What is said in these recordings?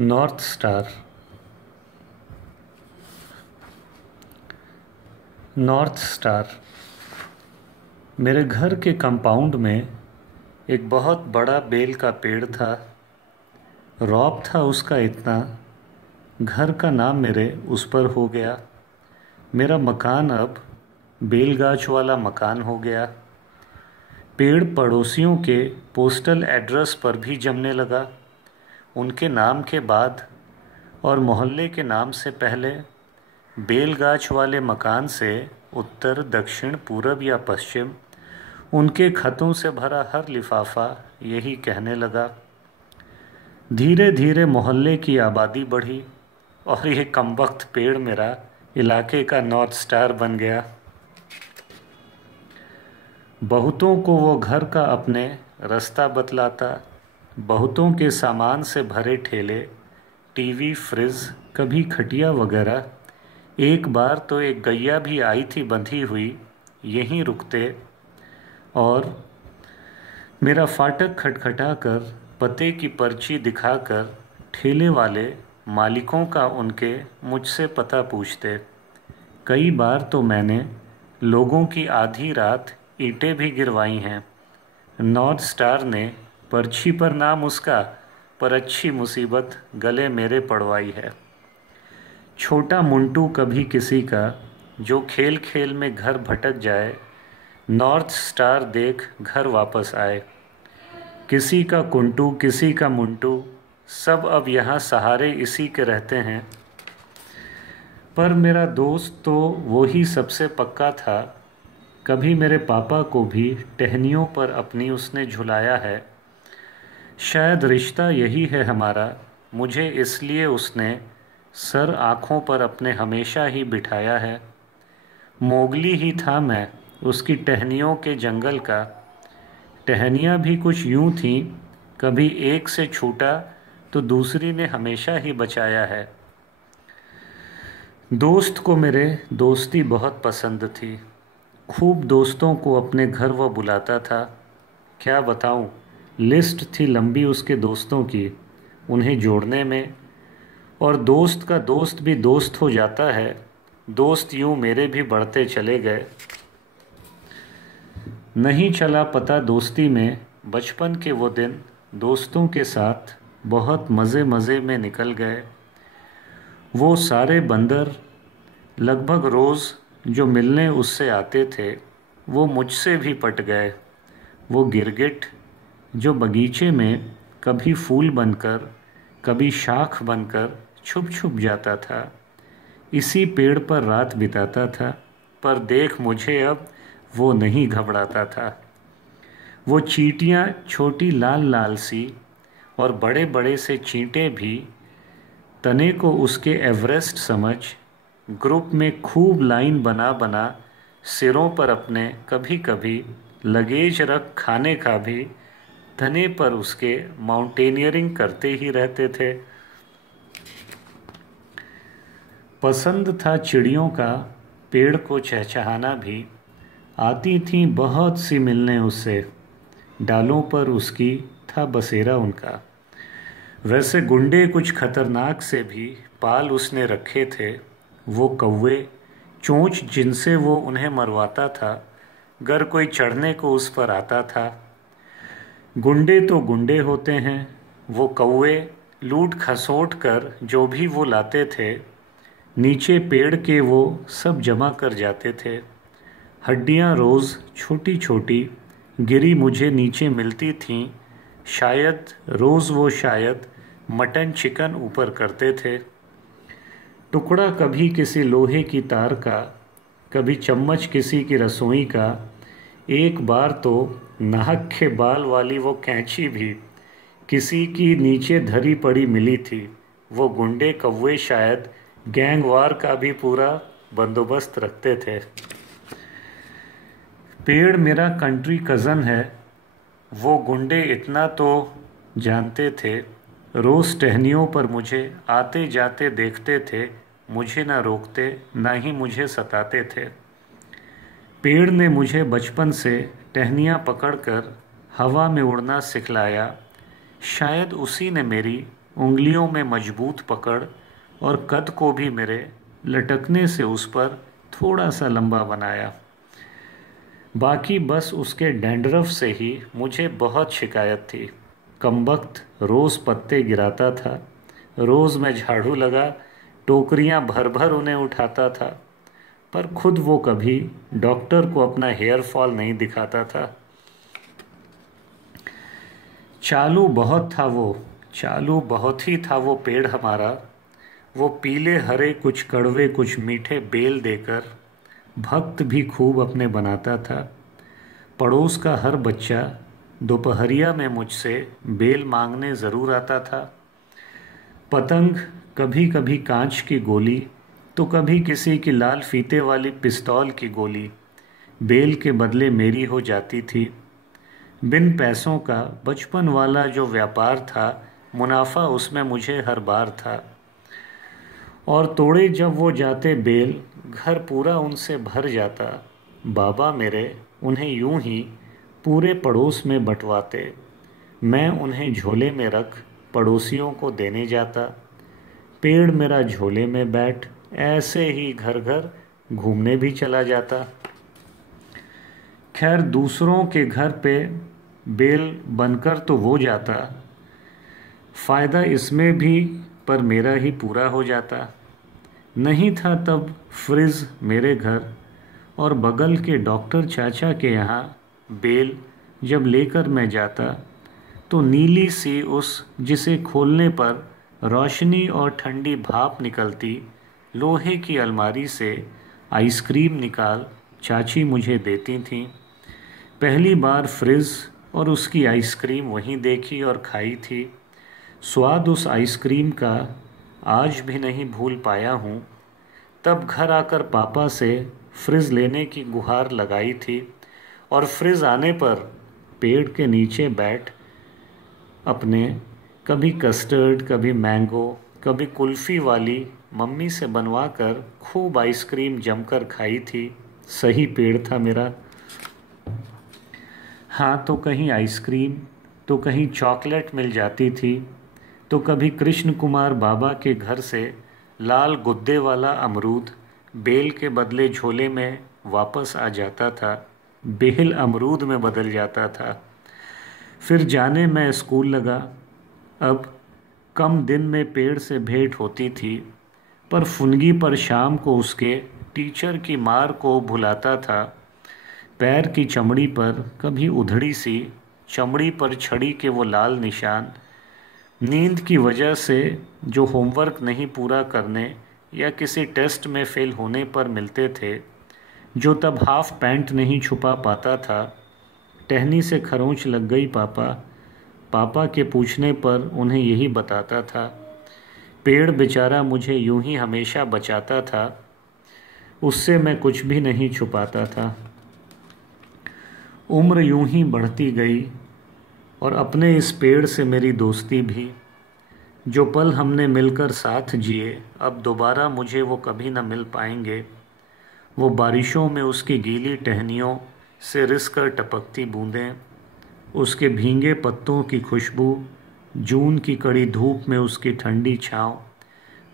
North star. North star मेरे घर के कंपाउंड में एक बहुत बड़ा बेल का पेड़ था। रौब था उसका इतना, घर का नाम मेरे उस पर हो गया। मेरा मकान अब बेलगाछ वाला मकान हो गया। पेड़ पड़ोसियों के पोस्टल एड्रेस पर भी जमने लगा। उनके नाम के बाद और मोहल्ले के नाम से पहले बेलगाछ वाले मकान से उत्तर, दक्षिण, पूरब या पश्चिम उनके खतों से भरा हर लिफाफा यही कहने लगा। धीरे धीरे मोहल्ले की आबादी बढ़ी और ये कमबख्त पेड़ मेरा इलाके का नॉर्थ स्टार बन गया। बहुतों को वो घर का अपने रास्ता बतलाता। बहुतों के सामान से भरे ठेले, टीवी, फ्रिज, कभी खटिया वगैरह। एक बार तो एक गैया भी आई थी बंधी हुई, यहीं रुकते और मेरा फाटक खटखटाकर पते की पर्ची दिखाकर ठेले वाले मालिकों का उनके मुझसे पता पूछते। कई बार तो मैंने लोगों की आधी रात ईंटें भी गिरवाई हैं। नॉर्थ स्टार ने पर्ची पर नाम उसका, पर अच्छी मुसीबत गले मेरे पड़वाई है। छोटा मुंटू कभी किसी का, जो खेल खेल में घर भटक जाए, नॉर्थ स्टार देख घर वापस आए। किसी का कुंटू, किसी का मुंटू, सब अब यहाँ सहारे इसी के रहते हैं। पर मेरा दोस्त तो वो ही सबसे पक्का था। कभी मेरे पापा को भी टहनियों पर अपनी उसने झुलाया है। शायद रिश्ता यही है हमारा, मुझे इसलिए उसने सर आँखों पर अपने हमेशा ही बिठाया है। मोगली ही था मैं उसकी टहनियों के जंगल का। टहनियाँ भी कुछ यूँ थीं, कभी एक से छूटा तो दूसरी ने हमेशा ही बचाया है। दोस्त को मेरे दोस्ती बहुत पसंद थी। खूब दोस्तों को अपने घर वो बुलाता था। क्या बताऊं, लिस्ट थी लंबी उसके दोस्तों की, उन्हें जोड़ने में। और दोस्त का दोस्त भी दोस्त हो जाता है। दोस्त यूं मेरे भी बढ़ते चले गए। नहीं चला पता दोस्ती में बचपन के वो दिन दोस्तों के साथ बहुत मज़े मज़े में निकल गए। वो सारे बंदर लगभग रोज़ जो मिलने उससे आते थे, वो मुझसे भी पट गए। वो गिरगिट जो बगीचे में कभी फूल बनकर, कभी शाख बनकर छुप छुप जाता था, इसी पेड़ पर रात बिताता था, पर देख मुझे अब वो नहीं घबराता था। वो चींटियाँ छोटी लाल लाल सी और बड़े बड़े से चींटे भी तने को उसके एवरेस्ट समझ, ग्रुप में खूब लाइन बना बना सिरों पर अपने कभी कभी लगेज रख खाने का भी तने पर उसके माउंटेनियरिंग करते ही रहते थे। पसंद था चिड़ियों का पेड़ को चहचहाना भी। आती थीं बहुत सी मिलने उससे, डालों पर उसकी था बसेरा उनका। वैसे गुंडे कुछ खतरनाक से भी पाल उसने रखे थे। वो कौवे चोंच जिनसे वो उन्हें मरवाता था, गर कोई चढ़ने को उस पर आता था। गुंडे तो गुंडे होते हैं, वो कौवे लूट खसोट कर जो भी वो लाते थे, नीचे पेड़ के वो सब जमा कर जाते थे। हड्डियाँ रोज़ छोटी छोटी गिरी मुझे नीचे मिलती थीं। शायद रोज़ वो शायद मटन चिकन ऊपर करते थे। टुकड़ा कभी किसी लोहे की तार का, कभी चम्मच किसी की रसोई का। एक बार तो नाक के बाल वाली वो कैंची भी किसी की नीचे धरी पड़ी मिली थी। वो गुंडे कौवे शायद गैंगवार का भी पूरा बंदोबस्त रखते थे। पेड़ मेरा कंट्री कज़न है। वो गुंडे इतना तो जानते थे, रोज़ टहनियों पर मुझे आते जाते देखते थे, मुझे ना रोकते ना ही मुझे सताते थे। पेड़ ने मुझे बचपन से टहनियाँ पकड़कर हवा में उड़ना सिखलाया। शायद उसी ने मेरी उंगलियों में मजबूत पकड़ और कद को भी मेरे लटकने से उस पर थोड़ा सा लंबा बनाया। बाकी बस उसके डैंड्रफ से ही मुझे बहुत शिकायत थी। कमबख्त रोज़ पत्ते गिराता था, रोज़ मैं झाड़ू लगा टोकरियां भर भर उन्हें उठाता था, पर खुद वो कभी डॉक्टर को अपना हेयर फॉल नहीं दिखाता था। चालू बहुत ही था वो पेड़ हमारा। वो पीले हरे कुछ कड़वे कुछ मीठे बेल देकर भक्त भी खूब अपने बनाता था। पड़ोस का हर बच्चा दोपहरिया में मुझसे बेल मांगने ज़रूर आता था। पतंग कभी कभी कांच की गोली तो कभी किसी की लाल फीते वाली पिस्तौल की गोली बेल के बदले मेरी हो जाती थी। बिन पैसों का बचपन वाला जो व्यापार था, मुनाफा उसमें मुझे हर बार था। और तोड़े जब वो जाते बेल, घर पूरा उनसे भर जाता। बाबा मेरे उन्हें यूं ही पूरे पड़ोस में बंटवाते। मैं उन्हें झोले में रख पड़ोसियों को देने जाता। पेड़ मेरा झोले में बैठ ऐसे ही घर घर घूमने भी चला जाता। खैर दूसरों के घर पे बेल बनकर तो वो जाता, फ़ायदा इसमें भी पर मेरा ही पूरा हो जाता। नहीं था तब फ्रिज मेरे घर, और बगल के डॉक्टर चाचा के यहाँ बेल जब लेकर मैं जाता तो नीली सी उस जिसे खोलने पर रोशनी और ठंडी भाप निकलती लोहे की अलमारी से आइसक्रीम निकाल चाची मुझे देती थीं। पहली बार फ्रिज और उसकी आइसक्रीम वहीं देखी और खाई थी। स्वाद उस आइसक्रीम का आज भी नहीं भूल पाया हूँ। तब घर आकर पापा से फ्रिज लेने की गुहार लगाई थी, और फ्रिज आने पर पेड़ के नीचे बैठ अपने कभी कस्टर्ड, कभी मैंगो, कभी कुल्फ़ी वाली मम्मी से बनवा कर खूब आइसक्रीम जमकर खाई थी। सही पेड़ था मेरा। हाँ, तो कहीं आइसक्रीम तो कहीं चॉकलेट मिल जाती थी, तो कभी कृष्ण कुमार बाबा के घर से लाल गुद्दे वाला अमरूद बेल के बदले झोले में वापस आ जाता था। बेल अमरूद में बदल जाता था। फिर जाने मैं स्कूल लगा। अब कम दिन में पेड़ से भेंट होती थी, पर फुनगी पर शाम को उसके टीचर की मार को भुलाता था। पैर की चमड़ी पर कभी उधड़ी सी चमड़ी पर छड़ी के वो लाल निशान, नींद की वजह से जो होमवर्क नहीं पूरा करने या किसी टेस्ट में फेल होने पर मिलते थे, जो तब हाफ पैंट नहीं छुपा पाता था। टहनी से खरोंच लग गई पापा, पापा के पूछने पर उन्हें यही बताता था। पेड़ बेचारा मुझे यूं ही हमेशा बचाता था, उससे मैं कुछ भी नहीं छुपाता था। उम्र यूं ही बढ़ती गई और अपने इस पेड़ से मेरी दोस्ती भी। जो पल हमने मिलकर साथ जिए, अब दोबारा मुझे वो कभी न मिल पाएंगे। वो बारिशों में उसकी गीली टहनियों से रिस कर टपकती बूंदें, उसके भींगे पत्तों की खुशबू, जून की कड़ी धूप में उसकी ठंडी छाँव,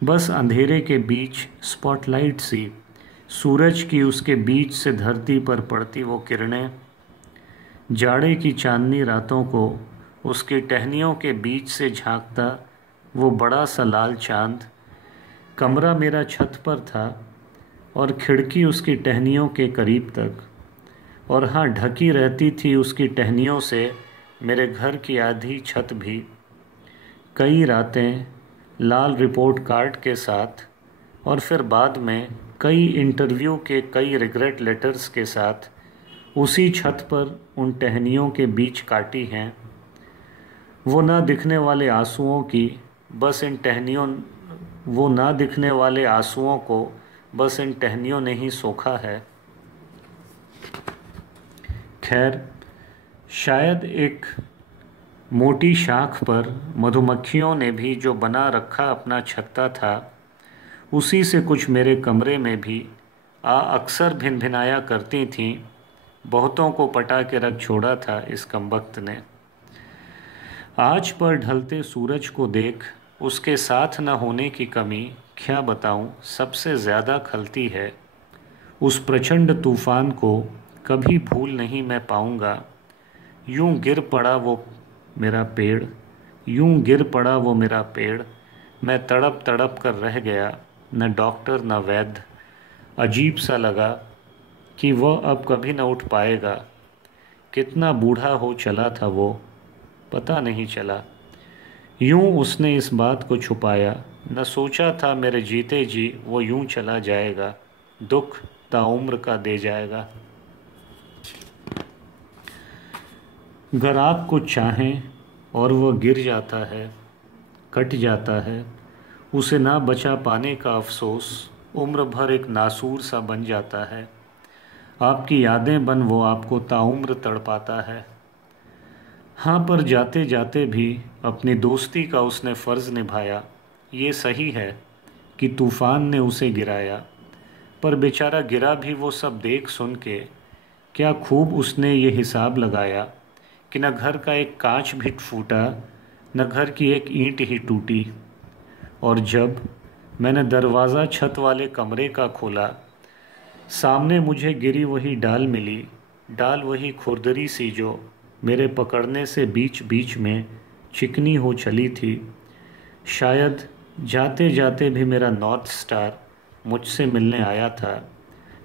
बस अंधेरे के बीच स्पॉटलाइट सी सूरज की उसके बीच से धरती पर पड़ती वो किरणें, जाड़े की चांदनी रातों को उसकी टहनियों के बीच से झांकता वो बड़ा सा लाल चांद। कमरा मेरा छत पर था और खिड़की उसकी टहनियों के करीब तक, और हाँ, ढकी रहती थी उसकी टहनियों से मेरे घर की आधी छत भी। कई रातें लाल रिपोर्ट कार्ड के साथ, और फिर बाद में कई इंटरव्यू के कई रिग्रेट लेटर्स के साथ उसी छत पर उन टहनियों के बीच काटी हैं। वो ना दिखने वाले आंसुओं की बस इन टहनियों वो ना दिखने वाले आंसुओं को बस इन टहनियों ने ही सोखा है। खैर, शायद एक मोटी शाख पर मधुमक्खियों ने भी जो बना रखा अपना छत्ता था, उसी से कुछ मेरे कमरे में भी अक्सर भिनभिनाया करती थीं। बहुतों को पटा के रख छोड़ा था इस कमबख्त ने। आज पर ढलते सूरज को देख उसके साथ न होने की कमी क्या बताऊं सबसे ज़्यादा खलती है। उस प्रचंड तूफान को कभी भूल नहीं मैं पाऊंगा। यूं गिर पड़ा वो मेरा पेड़, यूं गिर पड़ा वो मेरा पेड़। मैं तड़प तड़प कर रह गया, न डॉक्टर न वैद्य। अजीब सा लगा कि वह अब कभी न उठ पाएगा। कितना बूढ़ा हो चला था वो, पता नहीं चला। यूं उसने इस बात को छुपाया, न सोचा था मेरे जीते जी वो यूं चला जाएगा, दुख ताउम्र का दे जाएगा। गर आपको चाहें और वह गिर जाता है, कट जाता है, उसे ना बचा पाने का अफसोस उम्र भर एक नासूर सा बन जाता है। आपकी यादें बन वो आपको ताउम्र तड़पाता है। हाँ, पर जाते जाते भी अपनी दोस्ती का उसने फ़र्ज़ निभाया। ये सही है कि तूफ़ान ने उसे गिराया, पर बेचारा गिरा भी वो सब देख सुन के। क्या खूब उसने ये हिसाब लगाया कि न घर का एक कांच भी फूटा, न घर की एक ईंट ही टूटी। और जब मैंने दरवाज़ा छत वाले कमरे का खोला, सामने मुझे गिरी वही डाल मिली, डाल वही खुरदरी सी जो मेरे पकड़ने से बीच बीच में चिकनी हो चली थी। शायद जाते जाते भी मेरा नॉर्थ स्टार मुझसे मिलने आया था।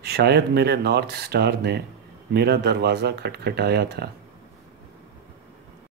शायद मेरे नॉर्थ स्टार ने मेरा दरवाज़ा खटखटाया था।